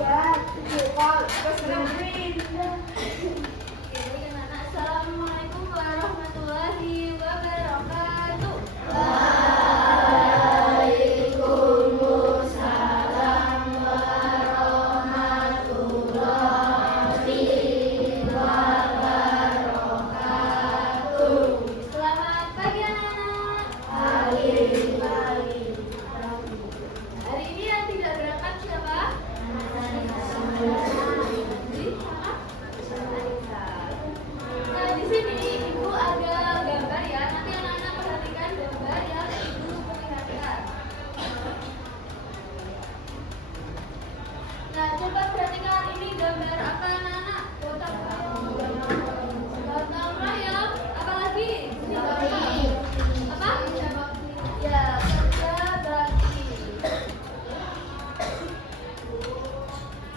Assalamualaikum warahmatullahi wabarakatuh. Selamat pagi anak-anak. Hari ini yang tidak berangkat siapa? Nah, di sini Ibu ada gambar ya. Nanti anak-anak perhatikan gambar yang Ibu perlihatkan. Nah, coba perhatikan ini gambar apa anak-anak? Gotong royong. Apa lagi? Apa? Ya, kerja bakti.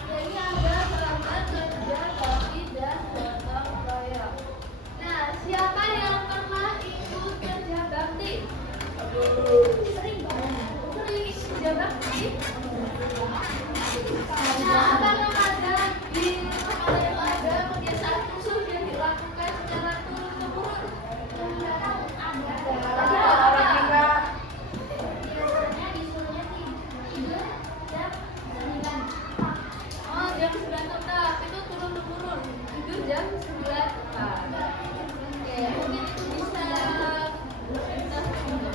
Jadi ada gambar kerja bakti dan gotong royong. Nah, siapa yang pernah ikut kerja bakti? Sering banget. Sering kerja bakti. Nah, apakah ada di sekolah itu ada kebiasaan khusus yang dilakukan secara turun-temurun? Ada apa? Biasanya disuruhnya tidur jam 9. Oh, jam 9 tetap. Itu turun-temurun. Tidur jam 9 tetap. Oke, mungkin itu bisa kita turun-temurun.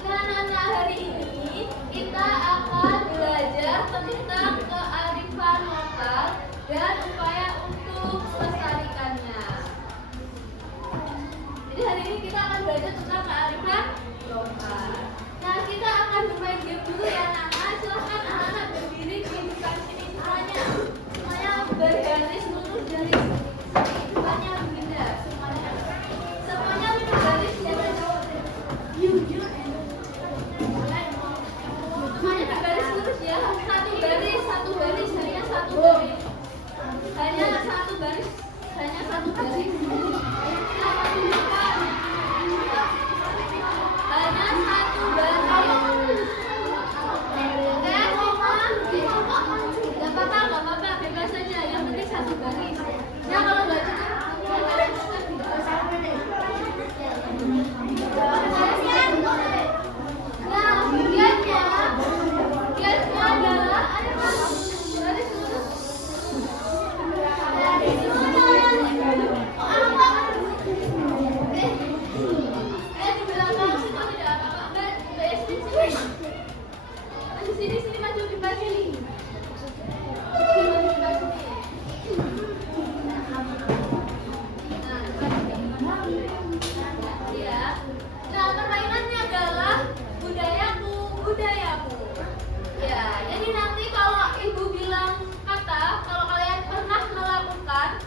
Nah, hari ini kita akan belajar tentang kearifan lokal dan upaya untuk melestarikannya. Jadi hari ini kita akan belajar tentang kearifan lokal. Nah, kita akan bermain game dulu ya anak-anak. Silahkan anak-anak berdiri di depan sini semuanya. Semuanya bergaris lurus dari sini. Depannya berbeda semuanya. Semuanya bergaris dari semuanya bergaris lurus ya. Satu baris, hanya satu baris. Hanya satu baris, hanya satu baris. Hanya satu baris. Oke, nggak apa-apa, bebas saja. Yang penting satu baris. Ya kalau nggak nah, kiasnya adalah ada garis lurus. Di belakang situ tidak apa-apa. Sini maju di depan sini. Nah, permainannya adalah budayaku. Ya, jadi nanti kalau Ibu bilang kata, kalau kalian pernah melakukan,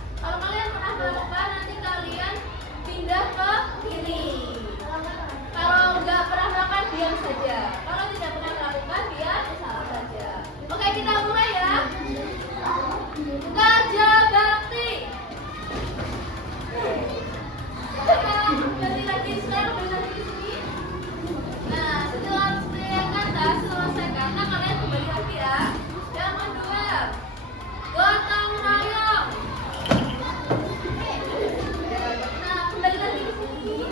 nanti kalian pindah ke kiri. Kalau nggak pernah melakukan, diam saja. Kalau tidak pernah melakukan, dia salah saja. Oke, kita mulai ya. Kerja bakti. Berarti lagi sekarang berarti di sini. Nah, setelah yang kata selesaikan, nah kalian kembali lagi ya. Yang kedua, gotong royong. Nah, kembali lagi di sini.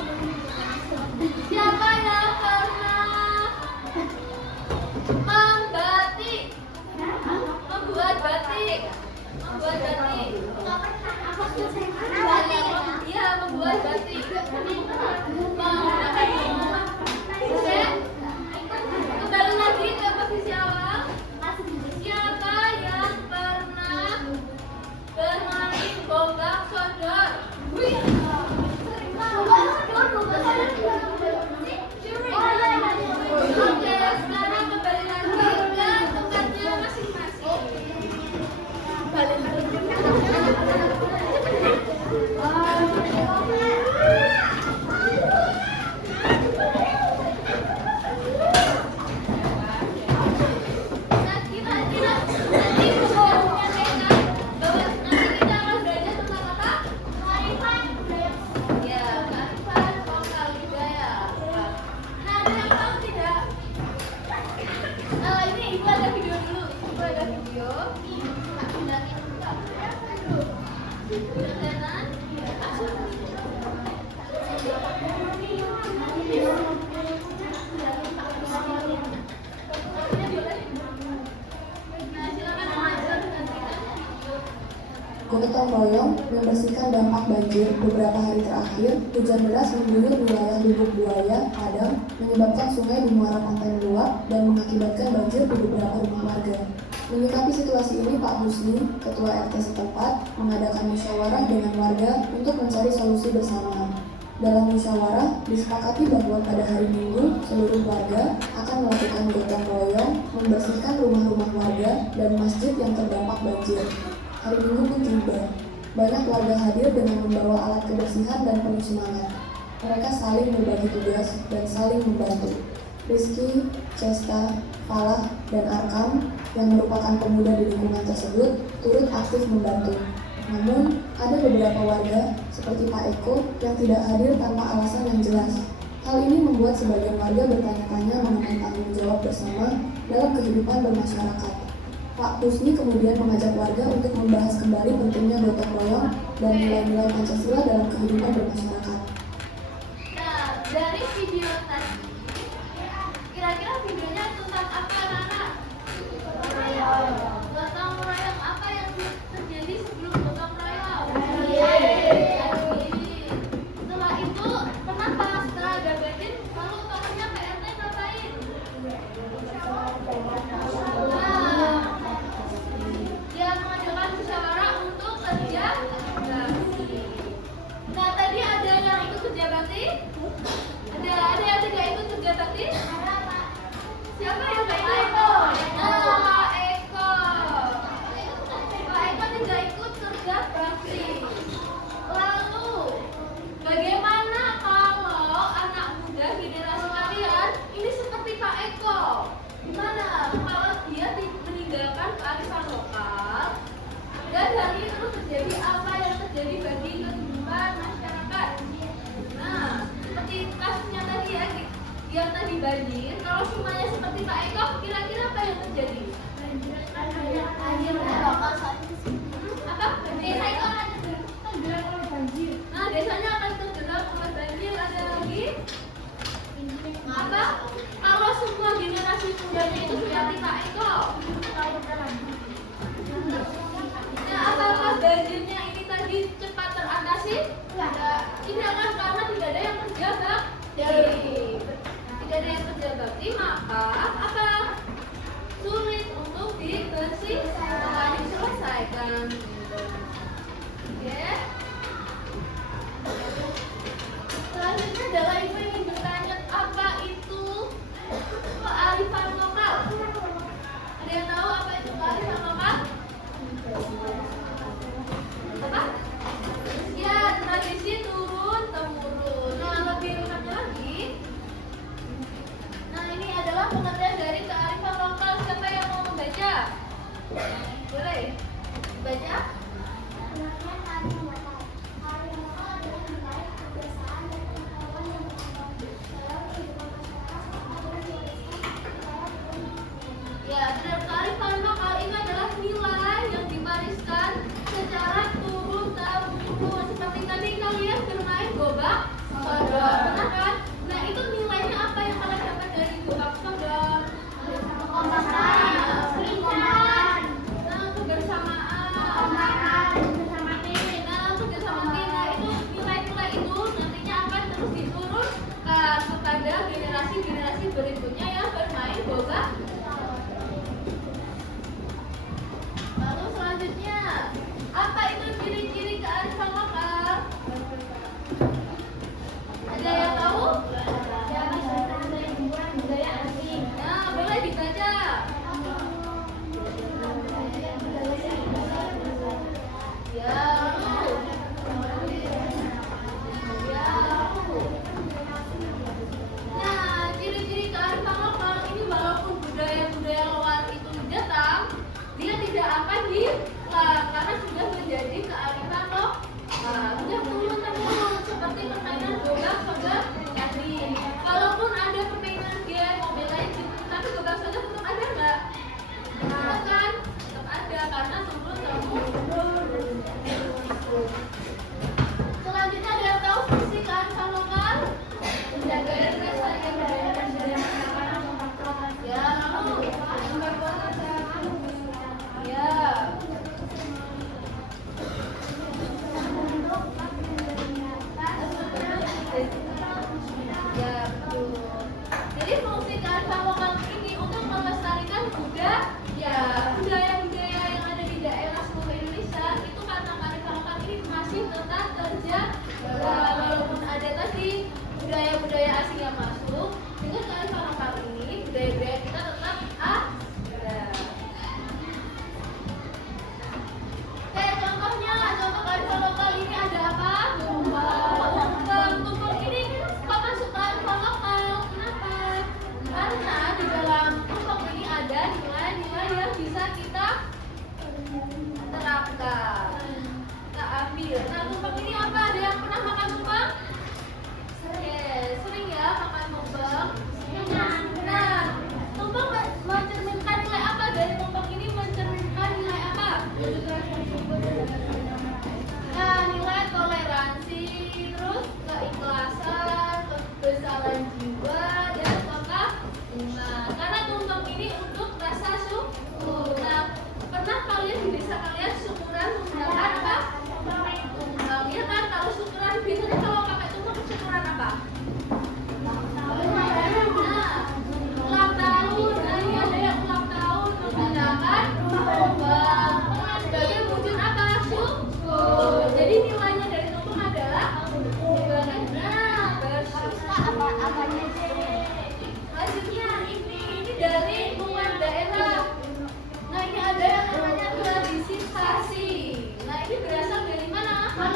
Siapa yang pernah membuat batik? Iya, membuat batik. Kembali lagi ke posisi awal. Siapa yang pernah bermain bombak sodor? Oke, sekarang kembali lagi ke tempatnya masing-masing. Kegiatan Gotong royong membersihkan dampak banjir. Beberapa hari terakhir, hujan deras mengguyur wilayah Lubuk Buaya, Padang, menyebabkan sungai di muara pantai meluap dan mengakibatkan banjir di beberapa rumah warga. Menyikapi situasi ini, Pak Husni, Ketua RT setempat, mengadakan musyawarah dengan warga untuk mencari solusi bersama. Dalam musyawarah, disepakati bahwa pada hari Minggu, seluruh warga akan melakukan gotong royong, membersihkan rumah-rumah warga dan masjid yang terdampak banjir. Hari Minggu pun tiba. Banyak warga hadir dengan membawa alat kebersihan dan penuh semangat. Mereka saling berbagi tugas dan saling membantu. Rizky, Cesta, Falah, dan Arkam yang merupakan pemuda di lingkungan tersebut turut aktif membantu. Namun, ada beberapa warga seperti Pak Eko yang tidak hadir tanpa alasan yang jelas. Hal ini membuat sebagian warga bertanya-tanya mengenai tanggung jawab bersama dalam kehidupan bermasyarakat. Pak Husni kemudian mengajak warga untuk membahas kembali pentingnya gotong royong dan nilai-nilai Pancasila dalam kehidupan bermasyarakat. Nah, dari video tadi, kira-kira videonya tentang apa, anak-anak? Gotong royong. Apa yang terjadi sebelum gotong royong? Setelah itu, kenapa setelah ada banjir, lalu tokohnya PRT ngapain? Dia mengadakan musyawarah untuk kerja bakti. Nah, tadi ada yang ikut kerja bakti? Ada yang tidak ikut kerja bakti? Siapa yang tidak ikut? Pak Eko. Pak Eko tidak ikut kerja bakti. Lalu, bagaimana kalau anak muda generasi kalian ini seperti Pak Eko? Gimana kalau dia meninggalkan kearifan lokal dan hal ini terus terjadi, apa yang terjadi bagi kehidupan masyarakat? Nah, seperti kasusnya tadi ya, yang tadi banjir. Kalau semuanya seperti Pak Eko, kira-kira apa yang terjadi? Apa? Desa itu akan tergenang oleh banjir. Nah, desanya akan tergenang oleh banjir. Ada lagi? Apa? Kalau semua generasi mudanya itu seperti Pak Eko, nah, apakah banjirnya ini tadi cepat teratasi? Tidak kan, karena tidak ada yang kerja bakti. Tidak ada yang kerja bakti, maka apa? Sulit untuk dibersihkan, diselesaikan. Oke. Selanjutnya adalah ibu ingin bertanya, apa itu kearifan lokal? Ada yang tahu apa itu kearifan lokal? Apa? Ya, tradisi turun temurun. Nah, lebih lengkapnya lagi. Nah, ini adalah pengertian dari kearifan lokal. Siapa yang mau membaca? Boleh baca? Ya, kearifan lokal ini adalah nilai yang diwariskan secara turun-temurun. Seperti tadi kalian bermain gobak sodor, benar kan? Nah, itu nilainya apa yang kalian dapat dari gobak sodor? Kebersamaan, untuk bersama tim. Nah, itu nilai-nilai itu nantinya akan terus diturunkan kepada generasi-generasi berikutnya yang bermain gobak. Lalu selanjutnya, apa itu ciri-ciri kearifan lokal? Ada yang tahu? Nah, boleh dibaca. Ya, lalu. Nah, ciri-ciri kearifan lokal ini walaupun budaya budaya-budaya asing yang masuk, dengan kearifan lokal ini budaya-budaya kita tetap ada. Kayak contohnya, contoh kearifan lokal ini ada apa? Tumpeng. Tumpeng ini kok masuk kearifan lokal? Kenapa? Karena di dalam tumpeng ini ada nilai-nilai yang bisa kita terapkan, kita ambil. Nah, tumpeng ini apa? Ada yang pernah makan tumpeng? Sering ya makan tumpeng. Nah, tumpeng mencerminkan nilai apa? Dari tumpeng ini mencerminkan nilai apa? Nah, nilai toleransi, terus keikhlasan, kebesaran jiwa, dan iman. Karena tumpeng ini untuk rasa syukur. Nah, pernah kalian di desa kalian syukuran menggunakan apa? Tumpeng. Ya kan, kalau syukuran biasanya kalau pakai tumpeng syukuran apa? Ulang tahun. Nah, ini ada yang ulang tahun menggunakan tumpeng sebagai wujud apa? Syukur. Jadi nilainya dari tumpeng adalah bersyukur. Selanjutnya ini dari lingkungan daerah. Nah, ini ada yang namanya tradisisasi. Nah, ini berasal dari mana? Nah,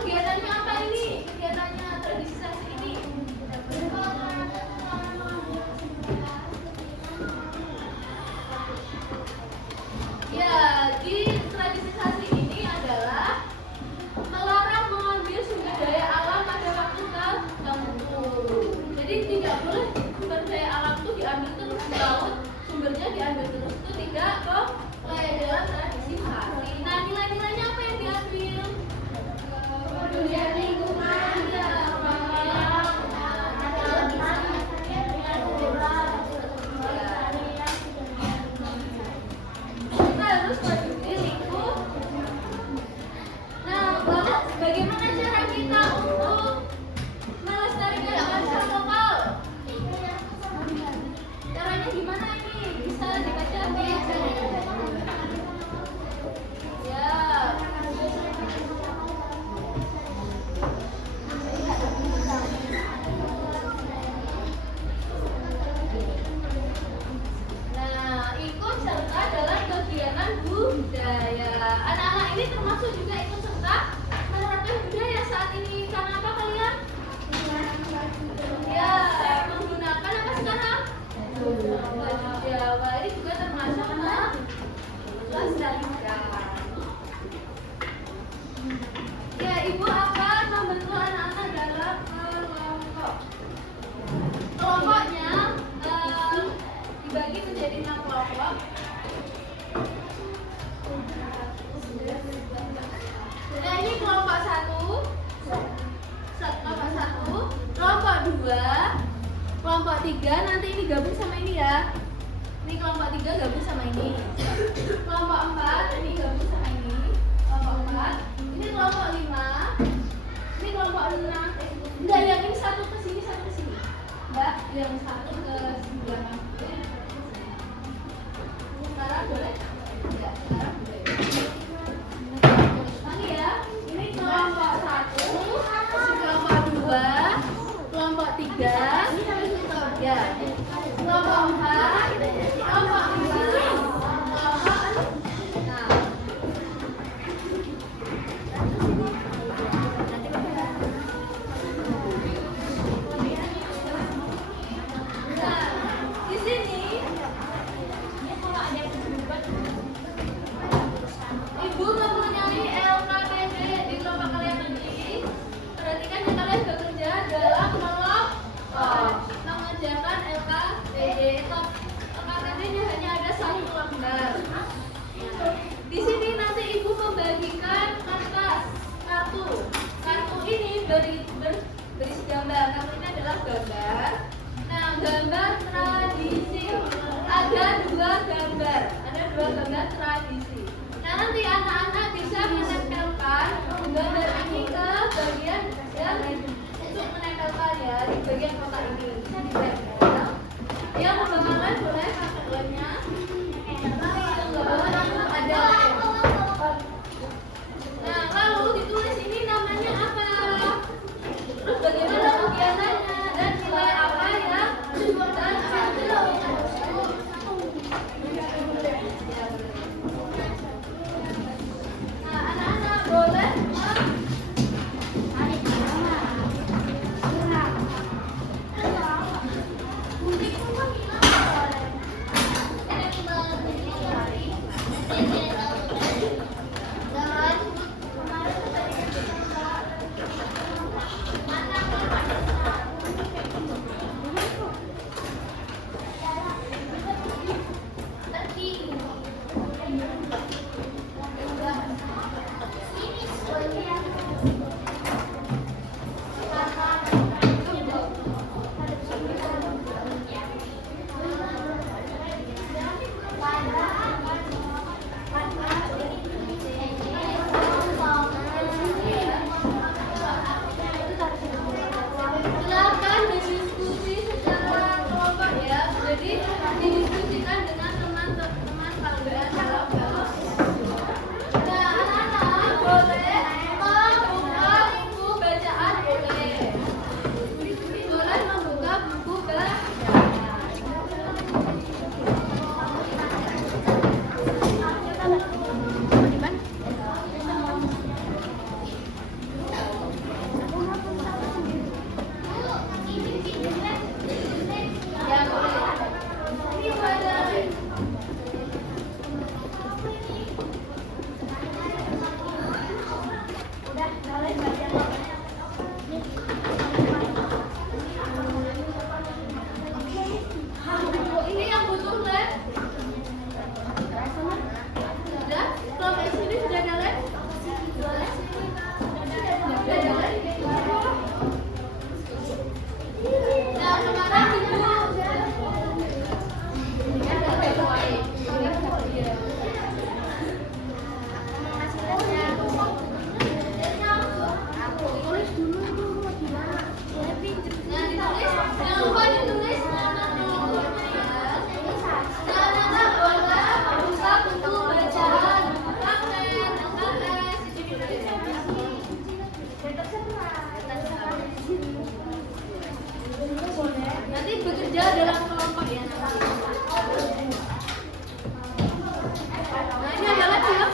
kegiatannya apa ini? Kegiatannya tradisisasi ini? Ya, di tradisisasi ini adalah melarang mengambil sumber daya alam pada waktu tertentu. Jadi tidak boleh sumber daya alam itu diambil terus di laut, sumbernya diambil terus itu tidak boleh dalam tradisisasi. Nah, nilai-nilainya apa yang diambil? Kemudian lingkungan, kita harus peduli lingkungan. Nah, lalu bagaimana cara kita untuk melestarikan bahasa lokal? Caranya gimana ini? Bisa dibaca di ya. Nah, ikut serta dalam kegiatan budaya. Anak-anak ini termasuk juga ikut serta menerapkan budaya saat ini. Karena apa kalian? Ya, menggunakan apa sekarang? Baju Jawa. Ini juga termasuk melestarikan. Ya, ibu akan membentuk anak-anak dalam kelompok. Kelompoknya dibagi menjadi 6 kelompok. Nah, ini kelompok 1, kelompok 2, kelompok 3, nanti ini gabung sama ini ya. Ini kelompok 3 gabung sama ini. Kelompok 4, ini gabung sama ini. Kelompok 4, ini kelompok 5, ini kelompok 6. Enggak, yang ini satu ke sini, satu ke sini. Mbak, yang satu ke sebelah. Sekarang boleh? Ya, sekarang boleh. Lagi ya, ini kelompok 1, kelompok 2, kelompok 3, ya, kelompok 4, kelompok 5, kelompok 6. Nah, di sini Ibu mempunyai LKPD di kelompok kalian ini. Perhatikan ya, kalian bekerja dalam kelompok mengerjakan LKPD. LKPD-nya hanya ada 1 lembar. Di sini nanti ibu membagikan kertas, kartu ini berisi gambar. Kartu ini adalah gambar. Nah, gambar tradisi. Ada 2 gambar tradisi. Nah, nanti anak-anak bisa menempelkan gambar ini ke bagian yang untuk menempelkan ya di bagian kotak ini. Bisa ditempel. Yang membanggakan boleh pakai lemnya. Yang nggak boleh ada lem. Nah, lalu ditulis ini namanya apa? Silakan berdiskusi secara kelompok ya. Jadi didiskusikan dengan teman-teman kalian dalam kelompok. Nah, anak-anak boleh membuka buku bacaan boleh. Boleh membuka buku bacaan. Ya boleh. Ini ada. Ini yang butuh lab. Sudah? Kelompok sini sudah ada lab? Sudah ada lab? Nah, sekarang ibu Nah, ditulis. Jangan lupa ditulis nama kelompoknya ya. Anak-anak boleh buka buku bacaan KKN, LKS. Nanti bekerja dalam kelompok ya. Nah, ini ada lagi ya.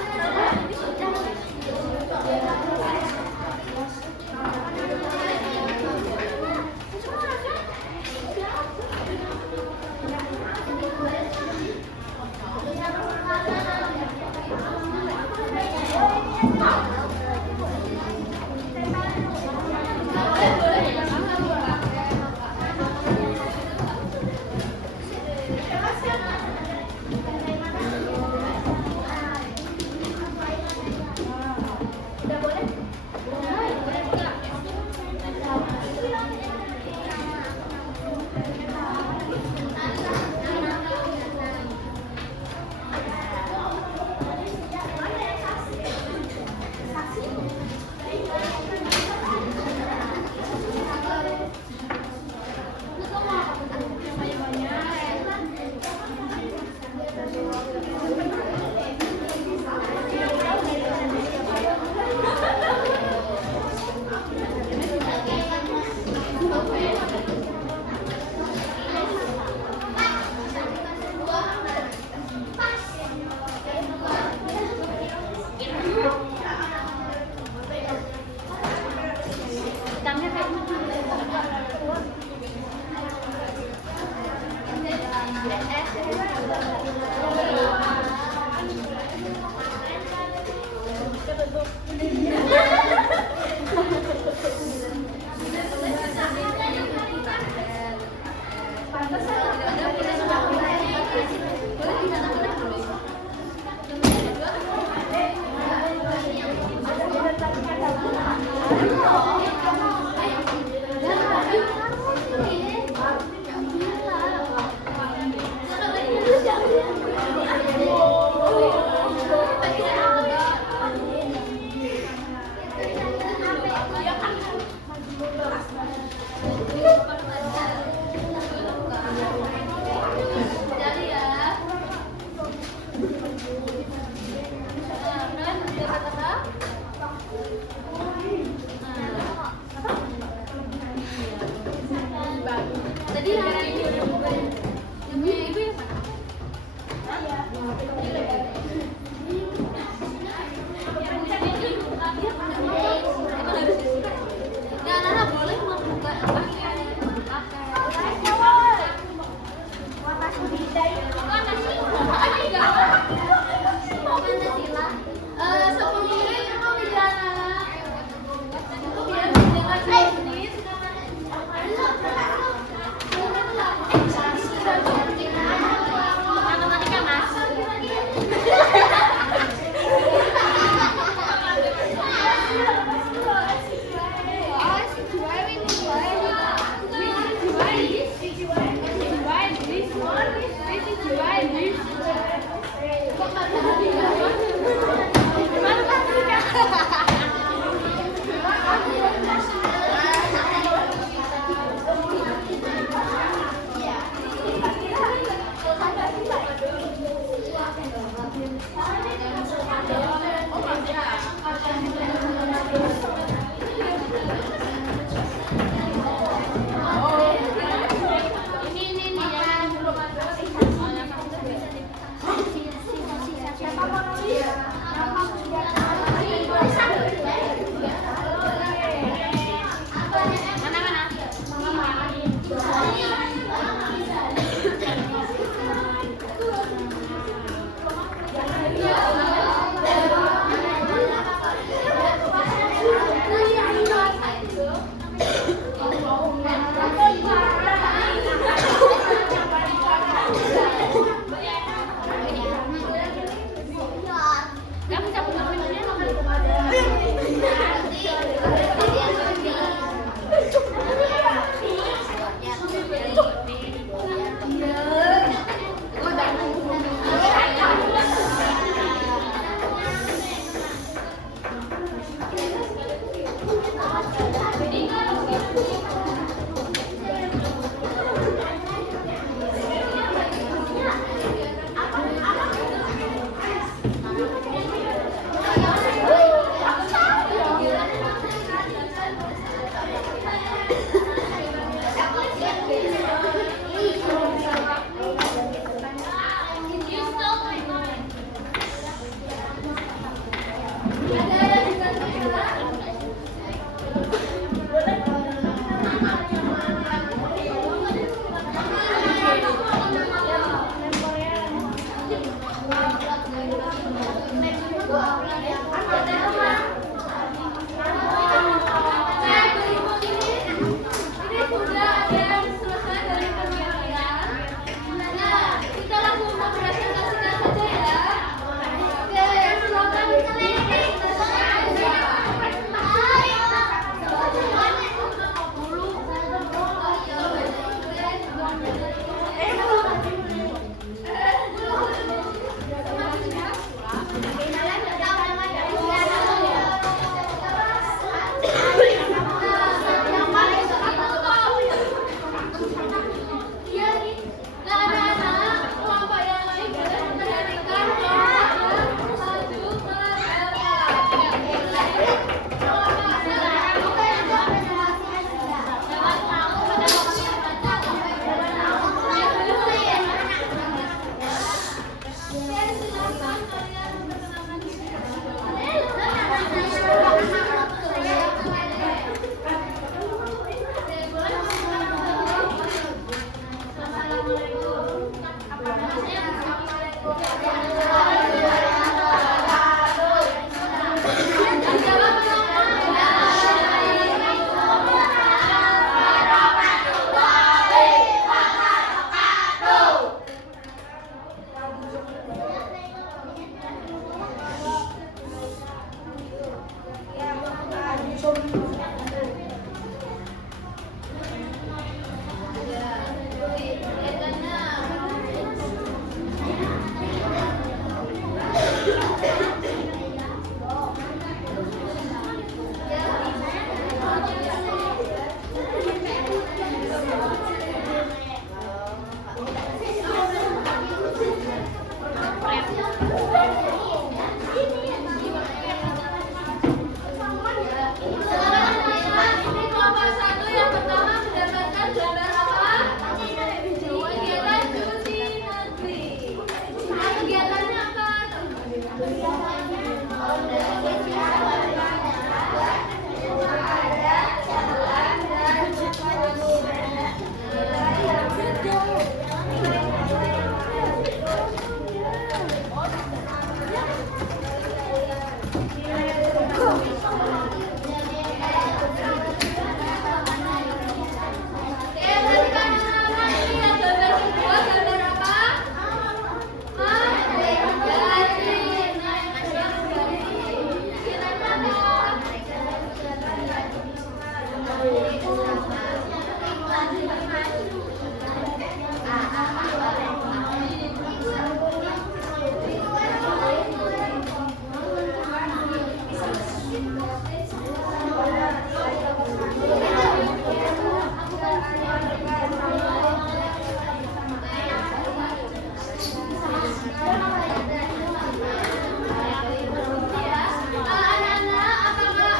Anak-anak, apakah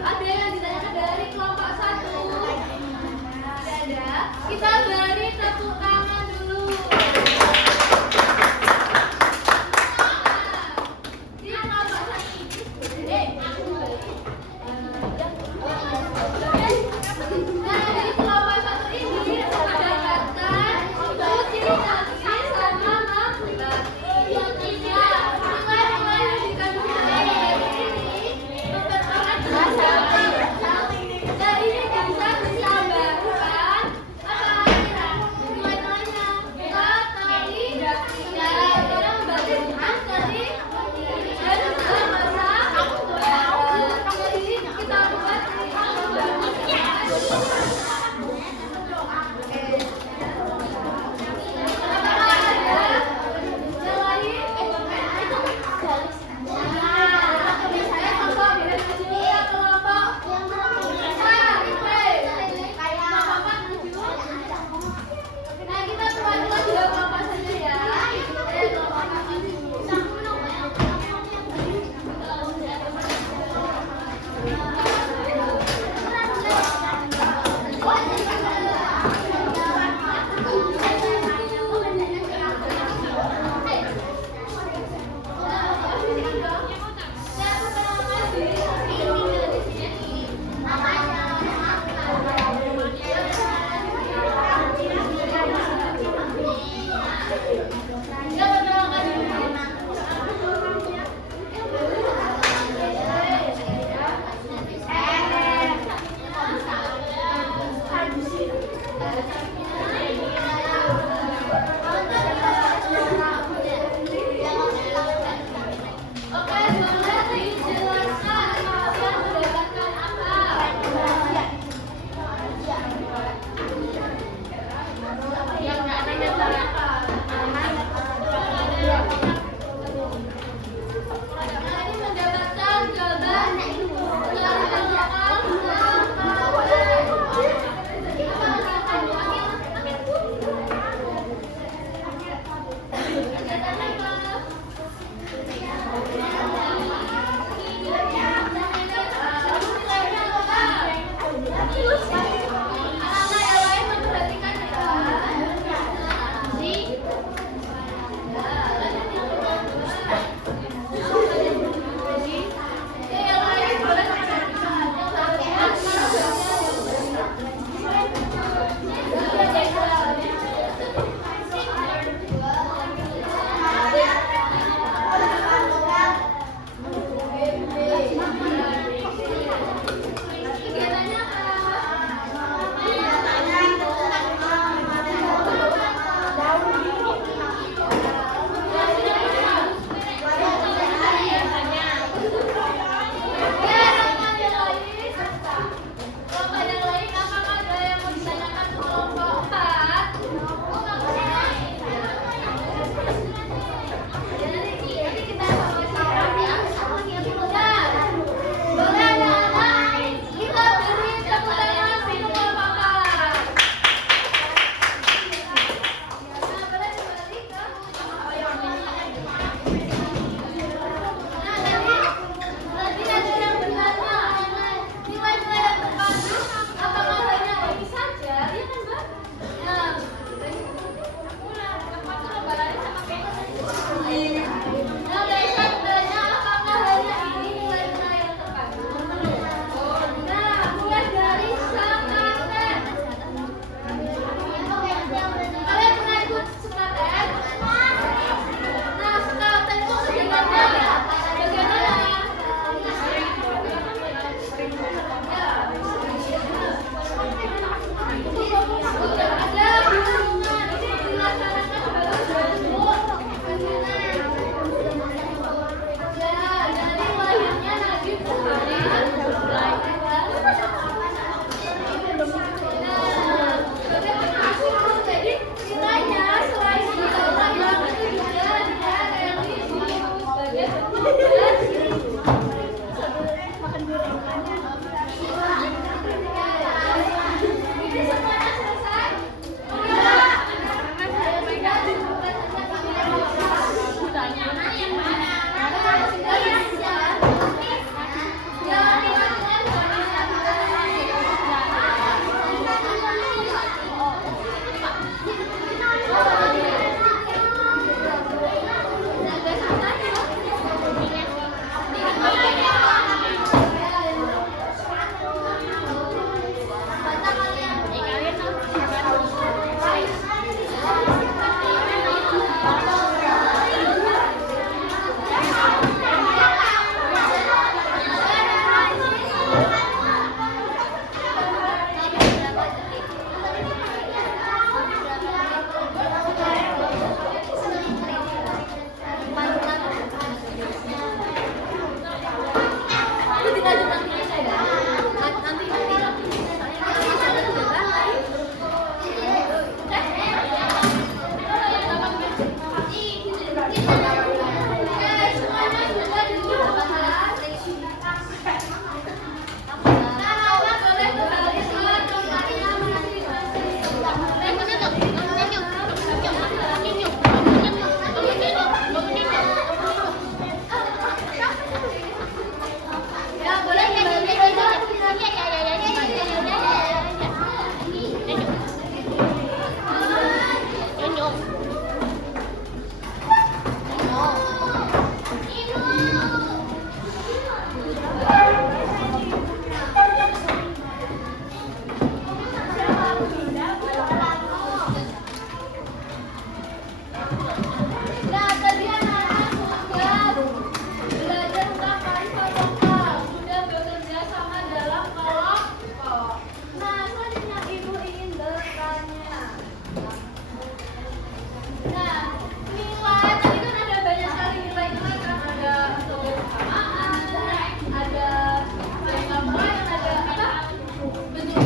ada yang ditanyakan dari kelompok 1?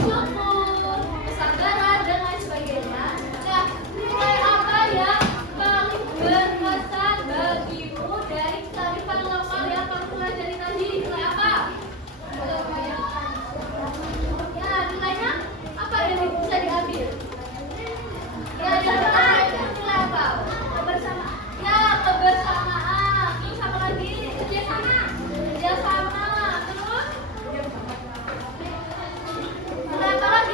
bersyukur, kesabaran, dan lain sebagainya. Nah, nilai apa yang paling berkesan bagimu dari kearifan lokal yang kamu pelajari tadi? Nilai apa? Ya, nilainya apa yang bisa diambil? Ya, yang pertama itu nilai apa? Kebersamaan. Ya, kebersamaan. Terus apa lagi? Kerjasama. Kerjasama. Terus? Nilai apa lagi?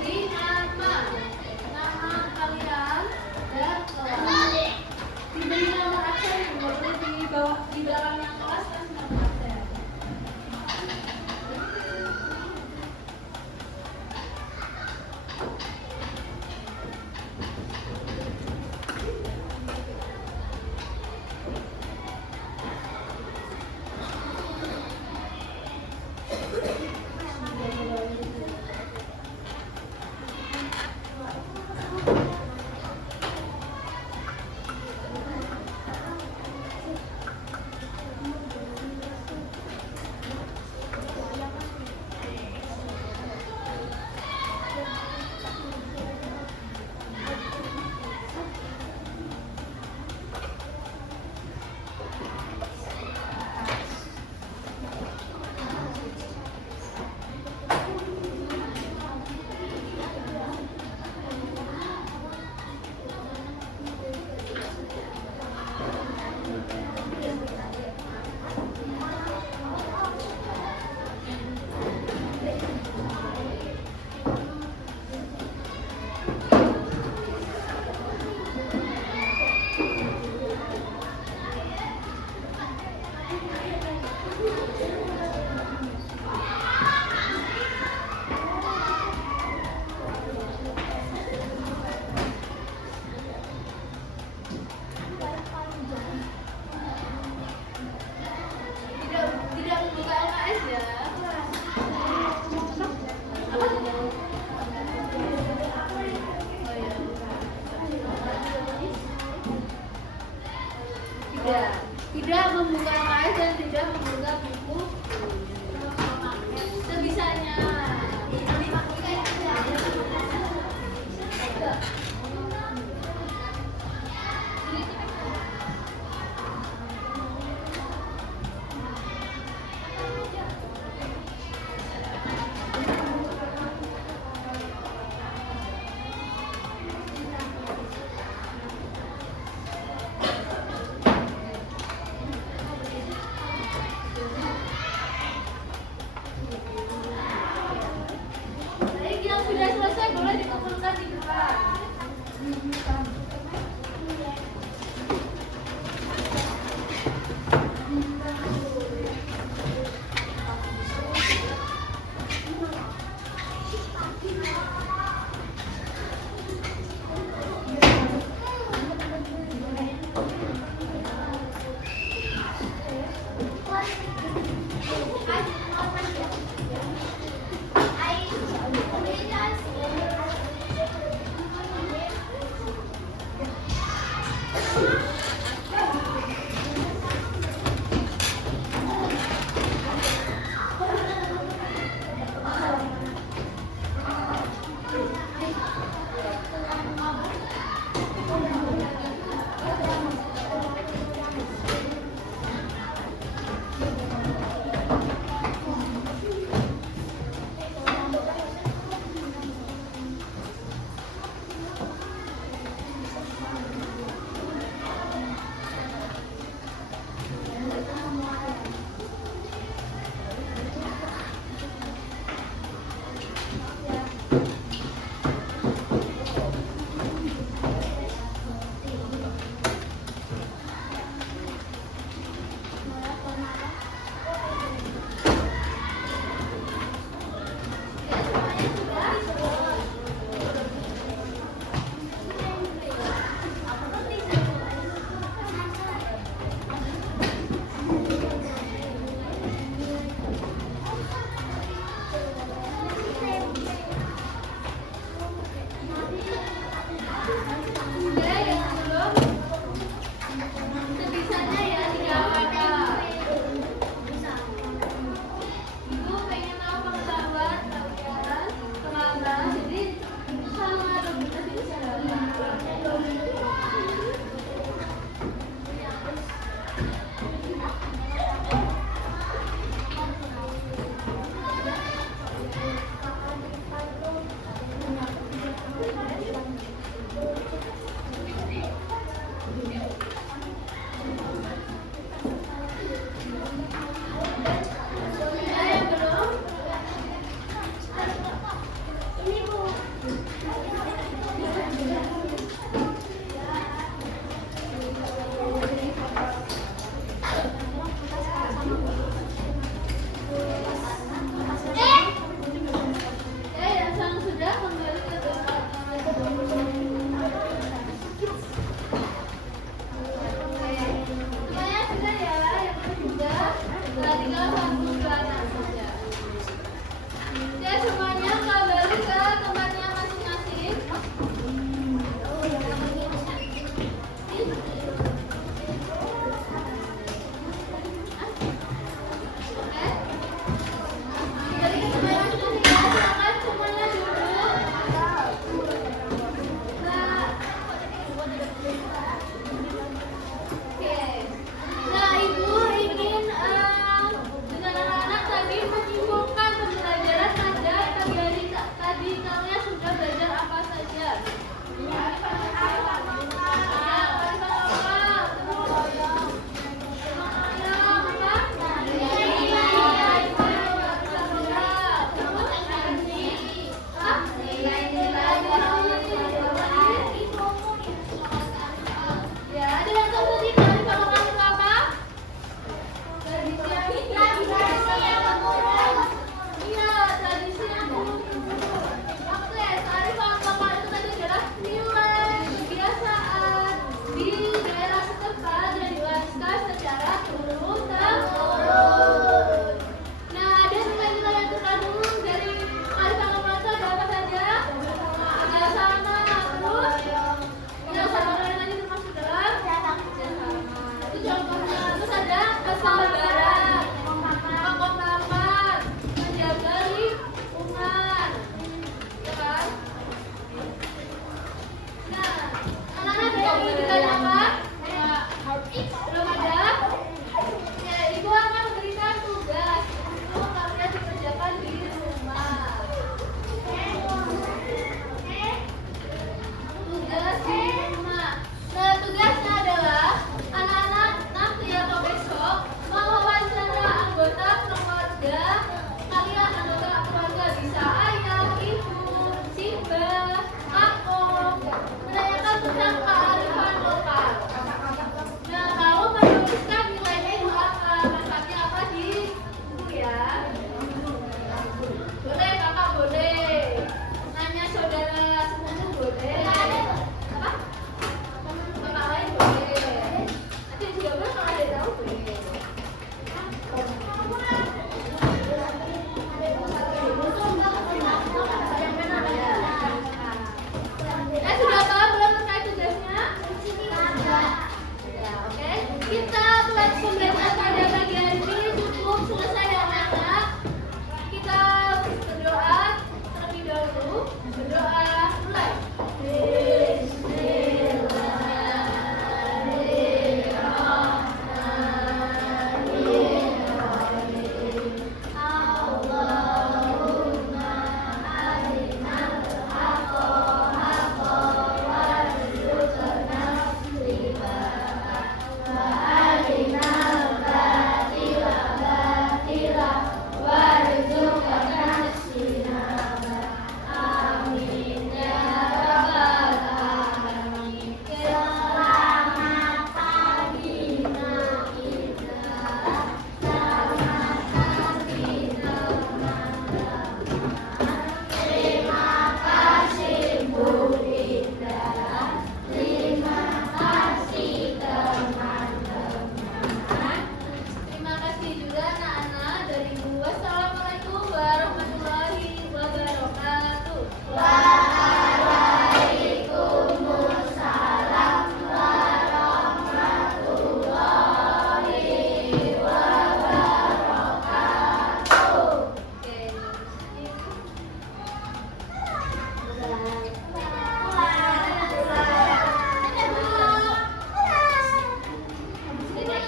bagi nama kalian dan kelas. Diberi nomor absen, boleh di bawah di belakangnya kelas kasih nomor absen. Tidak membuka LKS ya. Apa? Oh iya. Tidak membuka LKS dan tidak membuka buku. Sebisanya. Baik, yang sudah selesai boleh dikumpulkan di depan.